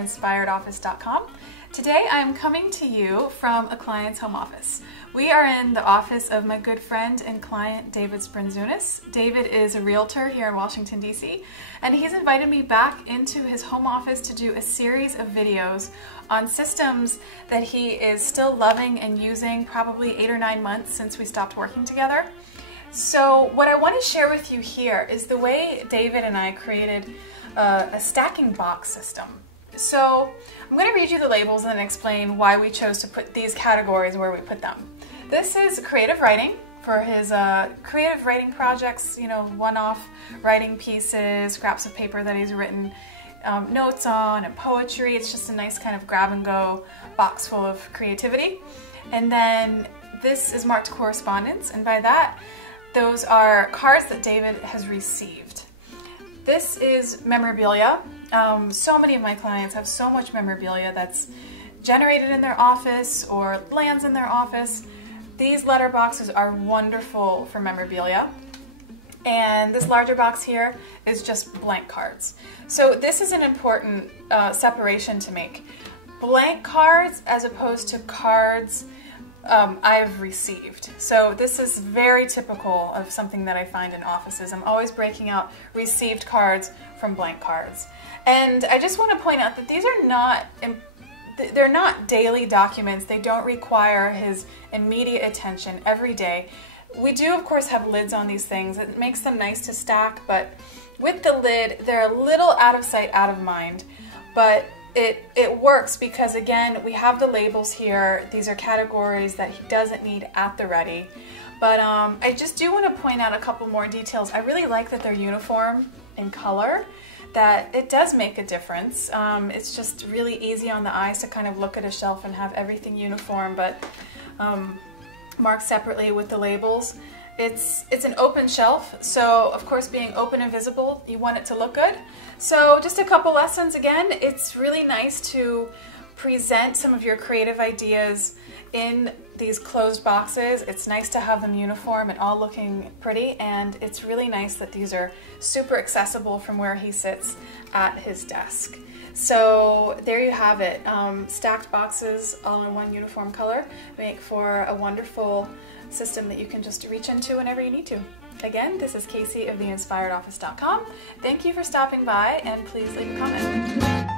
theinspiredoffice.com. Today I'm coming to you from a client's home office. We are in the office of my good friend and client David Sprinzunis. David is a realtor here in Washington, D.C., and he's invited me back into his home office to do a series of videos on systems that he is still loving and using, probably 8 or 9 months since we stopped working together. So what I want to share with you here is the way David and I created a stacking box system. So I'm going to read you the labels and then explain why we chose to put these categories where we put them. This is creative writing for his creative writing projects, you know, one-off writing pieces, scraps of paper that he's written notes on, and poetry. It's just a nice kind of grab-and-go box full of creativity. And then this is marked correspondence, and by that, those are cards that David has received. This is memorabilia. So many of my clients have so much memorabilia that's generated in their office or lands in their office. These letter boxes are wonderful for memorabilia. And this larger box here is just blank cards. So this is an important separation to make. Blank cards as opposed to cards I've received. So this is very typical of something that I find in offices. I'm always breaking out received cards from blank cards. And I just want to point out that these are not, they're not daily documents. They don't require his immediate attention every day. We do, of course, have lids on these things. It makes them nice to stack, but with the lid, they're a little out of sight, out of mind. But it works because, again, we have the labels here. These are categories that he doesn't need at the ready. But I just do want to point out a couple more details. I really like that they're uniform in color, that it does make a difference. It's just really easy on the eyes to kind of look at a shelf and have everything uniform, but marked separately with the labels. It's an open shelf, so of course being open and visible, you want it to look good. So just a couple lessons again. It's really nice to present some of your creative ideas in these closed boxes. It's nice to have them uniform and all looking pretty, and it's really nice that these are super accessible from where he sits at his desk. So there you have it. Stacked boxes all in one uniform color make for a wonderful system that you can just reach into whenever you need to. Again, this is Kacy of theinspiredoffice.com. Thank you for stopping by, and please leave a comment.